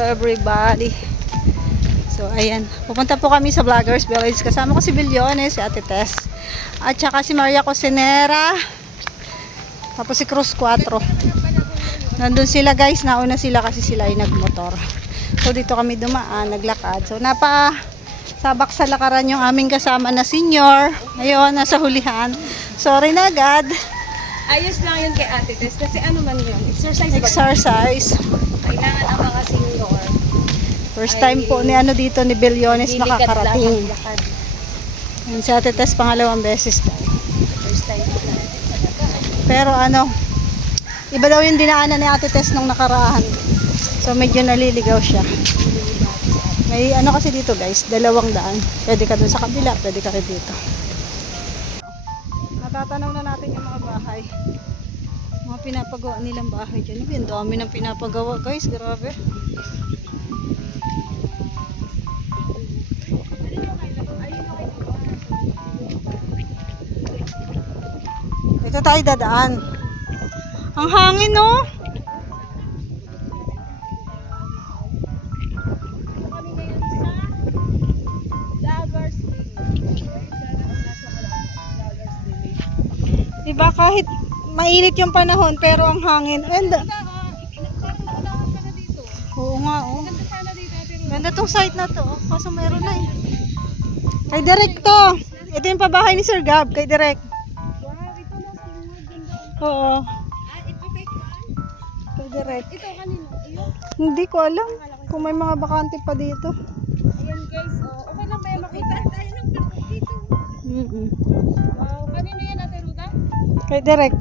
everybody. So ayan, pupunta po kami sa Vloggers Village. Kasama ko si Bilyones, si Ate Tess, at saka si Maria Cosinera, tapos si Cruz 4. Nandun sila guys, nauna sila kasi sila ay nagmotor. So dito kami dumaan, naglakad. So sabak sa lakaran yung aming kasama na senior. Ngayon, nasa hulihan. Sorry na agad. Ayos lang yun kay Ate Tess kasi ano man yun, exercise. Exercise. Kailangan ang mga senior. First time po ni dito ni Bilyones makakarating. Yan si Ate Tess, pangalawang beses daw. First time po na. Pero iba daw yung dinaanan ni Ate Tess nung nakaraan. So medyo naliligaw siya. May kasi dito guys, 2 daan. Pwede ka dun sa kabila, pwede ka rin dito. Natatanaw na natin yung mga bahay. Mga pinapagawa nilang bahay dyan. Ang dami ng pinapagawa guys, grabe. Ito tayo dadaan. Ang hangin no? Diba kahit mainit yung panahon pero ang hangin. Oo nga oh. Ganda tong site na to. Kaso meron na eh. Kay Direk to. Ito yung pabahay ni Sir Gab. Kay Direk. Oo. Kay Direk. Ito kanino? Hindi ko alam kung may mga bakante pa dito. Ayan guys, okay lang ba yung makita tayo ng bakit dito? Wow, kanino yan Ate Ruda? Kay Direk.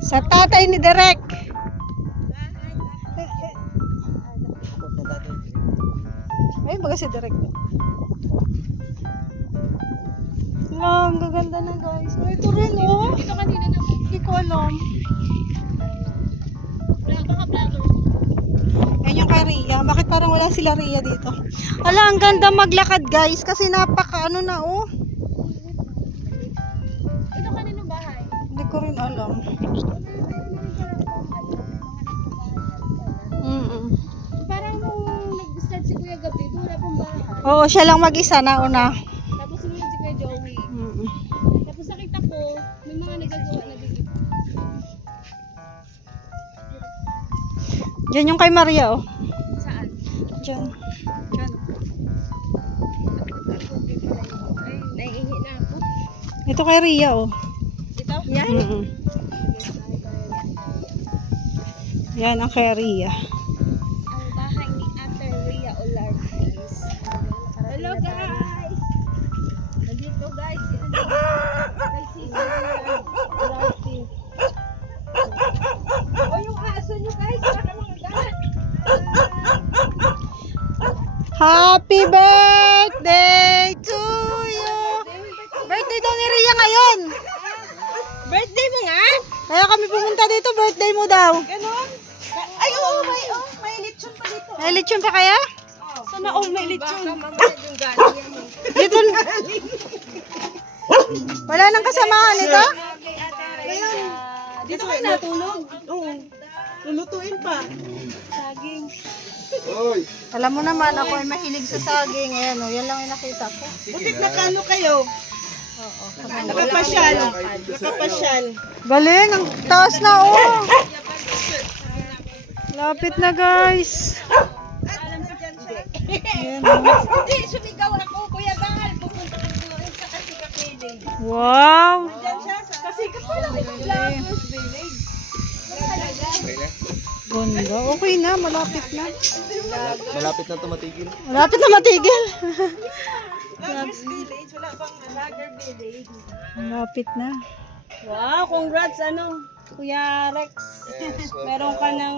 Sa tatay ni Direk. Ay, baga si Direk. Ang gaganda na guys. Ito rin oh. Ito kanino na? Hindi ko alam. Baka vlogger. Yan yung kay Ria. Bakit parang wala sila Ria dito? Ala, ang ganda maglakad guys. Kasi napaka na oh. Ito kanino bahay? Hindi ko rin alam. Parang nung nag-start si Kuya Gab dito, wala pong bahay. Oo, siya lang mag-isa na una. Tapos sumunod si Kuya Joey. Tapos nakita ko, may mga nagagawa na dito. Diyan yung kay Maria oh. Saan? Diyan. Diyan. Ay, naiihi na ako. Ito kay Ria oh. Ito? Yan? Yan ang kay Ria. Ang bahay ni Ate Ria Olartes. Hello guys! Nandito guys. Kay Sisi Olartes. O yung aso nyo guys, baka mga gahat. Happy birthday to you! Birthday daw ni Ria ngayon! Birthday mo nga? Kaya kami pumunta dito, birthday mo daw. Ganon? Ay, oo, may lechon pa dito. May lechon pa kaya? Sana all may lechon. Baka mamaya yung galing yan. Dito. Wala nang kasamaan ito? Ngayon, dito kayo natulog? Oo. Lulutuin pa. Saging. Alam mo naman, ako ay mahilig sa saging. Ayan o, yan lang yung nakita ko. Butik na kano kayo? Oo. Nakapasyal. Nakapasyal. Galing, ang taas na oh. Lapit na guys. Alam mo dyan siya? Ayan oh. Hindi, sumigaw ako, Kuya Bahal. Pupunta ka doon sa Kasika Village. Wow. Dyan siya sa... Kasi kapag lang yung Vloggers Village. Ganda. Okay na, malapit na. Malapit na tumatigil. Malapit na matigil. Vloggers Village. Wala bang Vlogger Village? Malapit na. Wow, congrats Kuya Rex. Yes, Meron ka ng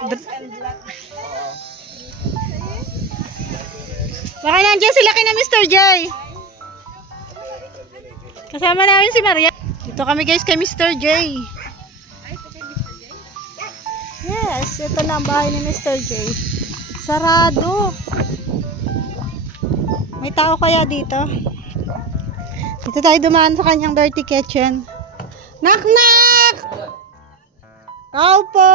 house and lot. Baka nandiyan sila kina Mr. J. Kasama namin si Maria. Dito kami guys kay Mr. J. Yes, ito na ang bahay ni Mr. J. Sarado. May tao kaya dito? Dito tayo dumaan sa kanyang dirty kitchen. Knock knock! Tao po!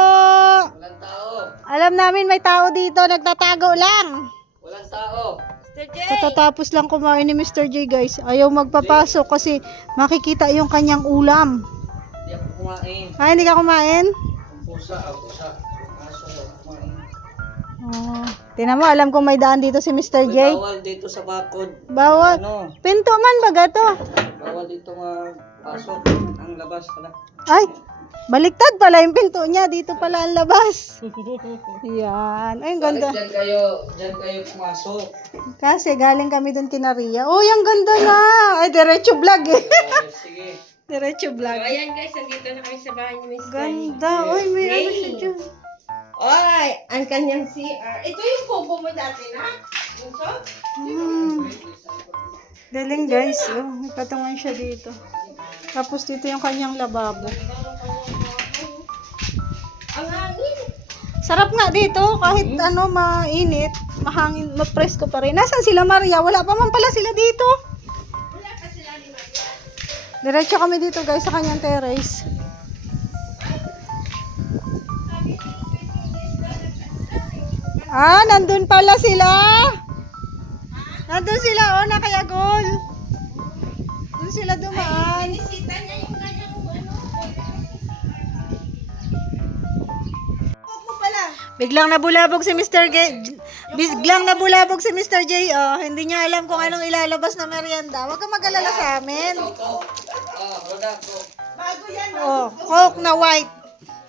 Walang tao. Alam namin may tao dito, nagtatago lang. Walang tao. Katatapos lang kumain ni Mr. J, guys. Ayaw magpapasok kasi makikita yung kanyang ulam. Hindi ako kumain. Ay, hindi ka kumain? Ang pusa. Aso ko kumain. Oh. Tingnan mo, alam kong may daan dito si Mr. J. Bawal dito sa bakod. Bawal. Ano? Pinto man baga to. Bawal dito magpasok. Ang labas pala. Ay, baliktad pala yung pinto niya. Dito pala ang labas. Yan. Ay, ang ganda. Diyan kayo pumasok. Kasi galing kami dun kina Ria. Oh, ang ganda na. Ay, diretso vlog eh. Sige. Diretso vlog. Ayan guys, nandito na kami sa bahay ni Mr. Ganda. Uy, may ano siya dyan. Oy, ang kanyang CR. Ito yung kubo mo dati na? Bunso? Galing guys. Oh, may patungan siya dito. Tapos dito yung kanyang lababo. Ang hangin. Sarap nga dito. Kahit ano, mainit, mahangin, mapresko pa rin. Nasaan sila Maria? Wala pa man pala sila dito. Wala pa sila ni Maria. Diretso kami dito guys sa kanyang terrace. Ah, nandun pala sila. Nandun sila, oh, nakayagol. Doon sila dumaan. Binisita niya yung kanyang ano. Kubo pala. Biglang nabulabog si Mr. J. Biglang nabulabog si Mr. J. Oh, hindi niya alam kung anong ilalabas na merienda. Huwag kang mag-alala sa amin. Wala ko. Bago yan. Oh, Coke na white.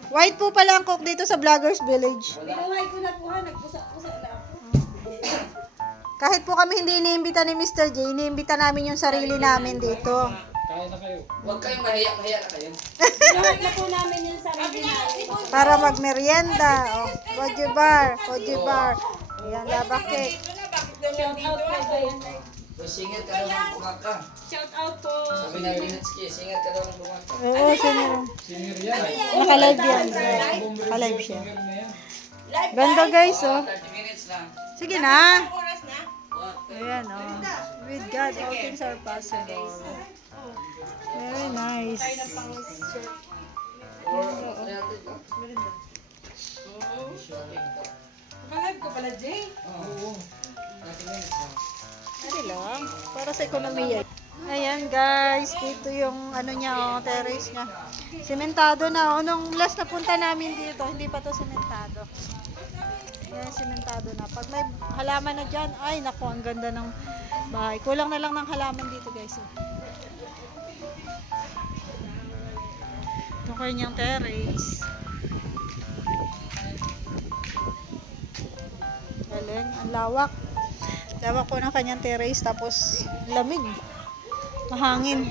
White po pala ang Coke dito sa Vloggers Village. Binuhay ko na po ha. Nagpusa-pusa na ako. Kahit po kami hindi iniimbita ni Mr. J, iniimbita namin yung sarili namin dito. Huwag kayong mahiya na kayo. Binuhay na po namin yung sarili namin. Para magmerienda. Oh, Koji bar, Koji bar. Ayan, lava cake. Shout out po ba yan? Uy, singit ka daw ng bumaka. Shout out po. Sabi na Binatski, singit ka daw ng bumaka. Oo, Naka-live yan. Naka-live siya. Ganda guys, oh. 30 minutes lang. Sige na. Oras na. Ayan, oh. With God, all things are possible. Very nice. Or, natin ka. Nakalive ko pala, Jay. Oo. 30 minutes lang. Sige lang. Para sa ekonomiya. Ayan guys, dito yung ano niya, oh, terrace niya. Sementado na, oh. Nung last na punta namin dito, hindi pa to sementado. Ayan, sementado na. Pag may halaman na dyan, ay naku, ang ganda ng bahay. Kulang na lang ng halaman dito guys. Oh. Ito kanyang terrace. Galing, ang lawak. Lawak po ng kanyang terrace, tapos lamig. Mahangin.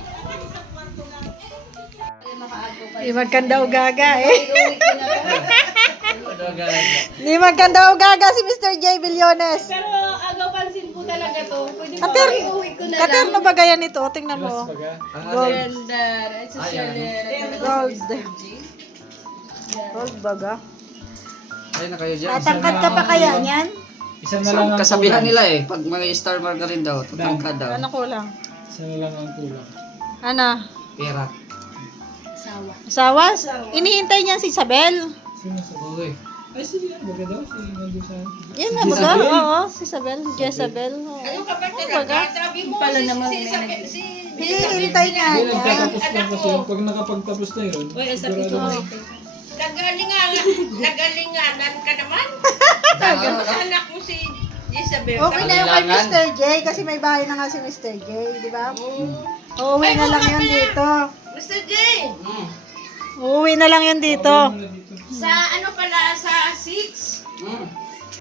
Di magkanda o gaga eh. Di magkanda o gaga si Mr. J. Billones. Pero agaw pansin po talaga to. Pwede mo Kater, iuwi ko na lang. katerno ba gaya nito? Tingnan mo. Gold. Ganda. Gold. Gold baga. Ayun na kayo dyan. Tatangkad ka pa kaya niyan? Isa na lang ang Kasabihan kulang. nila eh, pag may star margarine daw, tatangkad daw. Ano kulang? Isa na lang ang kulang. Ano? Pera. Asawa? Inihintay niyan si Isabel. Sino sa... Uy. Ay, si baga daw, si Nandusan. Yan na baga? Oo, si Isabel. Jezabel. Oo. Ano ka ba Ano baga? Sabi mo pala naman si Hinihintay nga Hindi, niya. nagtatapos lang kasi yun. Pag nakapagtapos na yun, sigurado na. nagalinganan ka naman. Anak mo si Isabel. Okay na yung kay Mr. J kasi may bahay na nga si Mr. J, di ba? Uuwi na lang yun dito. Mr. J, Uuwi na lang yun dito. Muna dito. sa ano pala, sa 6?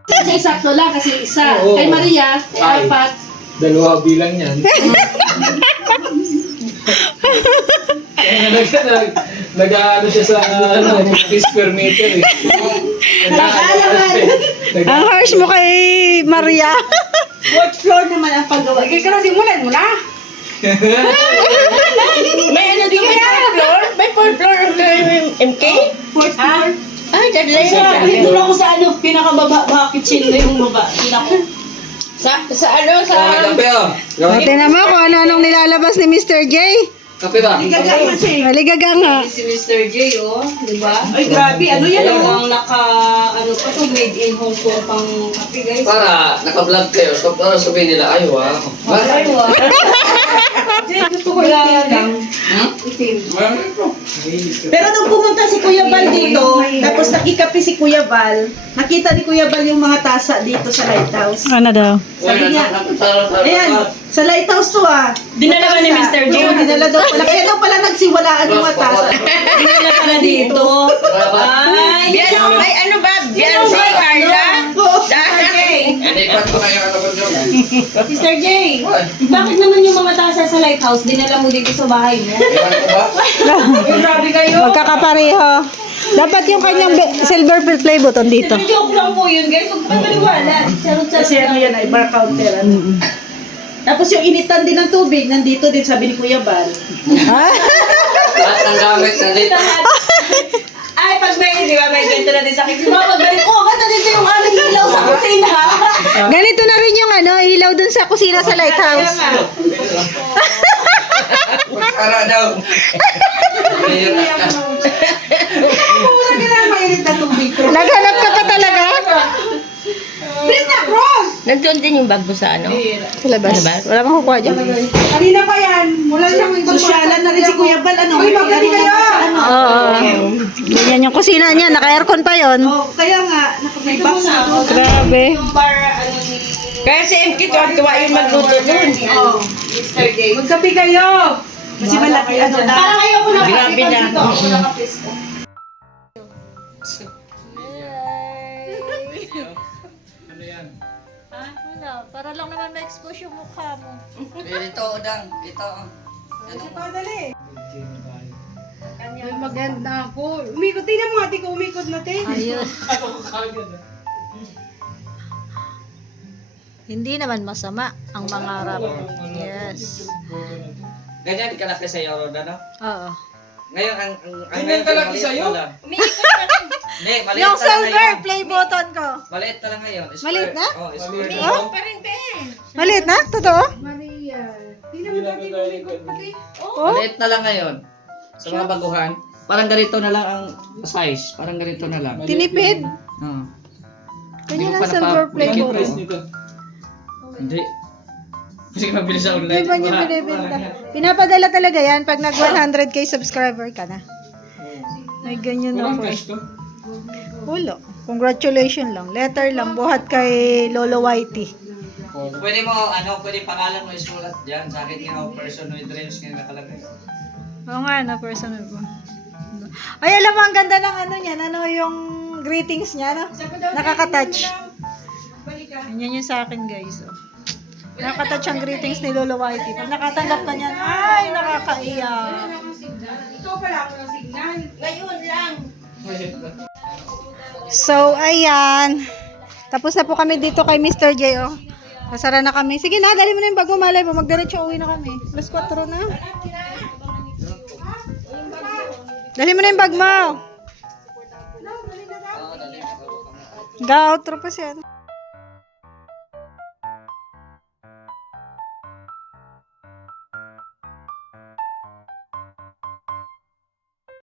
Kasi sakto lang kasi isa. Oo. Kay Maria, kay apat. Dalawa bilang yan. Kaya nag-ano siya sa 50 square meter eh. Ang harsh mo kay Maria. Fourth floor naman ang paggawa. Kaya ka simulan mo na. May ano din may fourth floor? May fourth floor of MK? Fourth floor. Ay, dadlay Dito lang ako sa ano, pinakababa, baka kitchen na yung baba. Pinaka. Sa ano, sa... Gabi oh. O, tingnan mo kung ano-anong nilalabas ni Mr. J. Kape ba? Ligaga man siya. Maligaga nga. Si Mr. J, oh. Di ba? Ay, grabe. Ano yan, oh? Talagang ano pa to, made in Hong Kong pang kape, guys. Para naka-vlog kayo. So, para sabihin nila, ay wow. Ay, wow. Gusto ko Wala lang. itim. Pero nung pumunta si Kuya Bal dito, tapos nakikapi si Kuya Bal, nakita ni Kuya Bal yung mga tasa dito sa lighthouse. Ano daw? Sabi niya, ayan, sa lighthouse to ah. Dinala ba ni Mr. J? Oo, dinala daw pala. Kaya daw pala nagsiwalaan yung mga tasa. Dinala pala dito. Ay, Ano ba? Biyan si Carla? Inipan ko na yung ano ko dyan. Mr. J, bakit naman yung mga tasa sa lighthouse, dinala mo dito sa bahay mo? Iwan ko ba? Grabe kayo. Magkakapareho. Dapat yung kanyang silver play button dito. Joke lang po yun, guys. Huwag pagpaliwala. Charot-charot Kasi ano yan ay bar counter. Ano. Tapos yung initan din ng tubig, nandito din sabi ni Kuya Bal. Lahat ng gamit nandito. Ay, pag may, di ba, may ganito na din sa akin. Mapagbalik, oh, ganda dito yung aming ilaw sa kusina. Ganito na rin yung ilaw dun sa kusina sa lighthouse. Para daw. Mura ka lang mainit na tubig. Naghanap ka pa talaga? Nandun din yung bag mo sa ano? Sa labas. Wala bang kukuha dyan? Kanina pa yan. Wala siyang ibang sosyalan na rin si Kuya Bal. Ano? Uy, magkati kayo! Oo. Ganyan yung kusina niya. Naka-aircon pa yon. Oh, kaya nga, may box na doon. Grabe. Yung bar, ano ni... Kaya si MK tuwa yung magluto dun. Ano, Mr. J. Magkapi kayo! Kasi malaki ano na. Para kayo po na Grabe na. dito. Ako nakapisto. Wala. Para lang naman ma-expose yung mukha mo. Dito, Udang. Dito. Ano mo? Ay, maganda ako. Umikot. Tingnan mo ate ko, umikot natin. Ayun. Hindi naman masama ang mangarap. Yes. Ganyan ka laki sa Euro na, no? Oo. Ngayon, ang Ganyan ka laki sa'yo? Hindi, maliit Yung pa lang silver ngayon. play button ko. Maliit pa lang ngayon. Square. Maliit na? Oh, square. Oh? Maliit na? Totoo? Oh? Maliit na lang ngayon. Sa mga baguhan. Parang ganito na lang ang size. Parang ganito na lang. Tinipid? Oo. Ganyan ang silver play Ano button. price nito? Hindi. Kasi mabili sa online. Hindi ba niya binibenta? Pinapadala talaga yan pag nag 100k subscriber ka na. May ganyan Walang ako. cash to? Ulo. Congratulations lang. Letter lang. Buhat kay Lolo Whitey. Pwede mo, pwede pangalan mo isulat dyan. Sa akin nga, person with dreams nga nakalagay. Oo nga, na personal ko. Ay, alam mo, ang ganda ng ano niya. Ano yung greetings niya, no? Nakaka-touch. Yan yung sa akin, guys. Oh. Nakaka-touch ang greetings ni Lolo Whitey. Pag nakatanggap ka niyan, ay, nakakaiyak. So, ayan. Tapos na po kami dito kay Mr. J, oh. Nasara na kami. Sige na, dali mo na yung bag mo, malay mo. Magdiretso uwi na kami. Alas 4 na. Dali mo na yung bag mo. Ga-outro pa siya.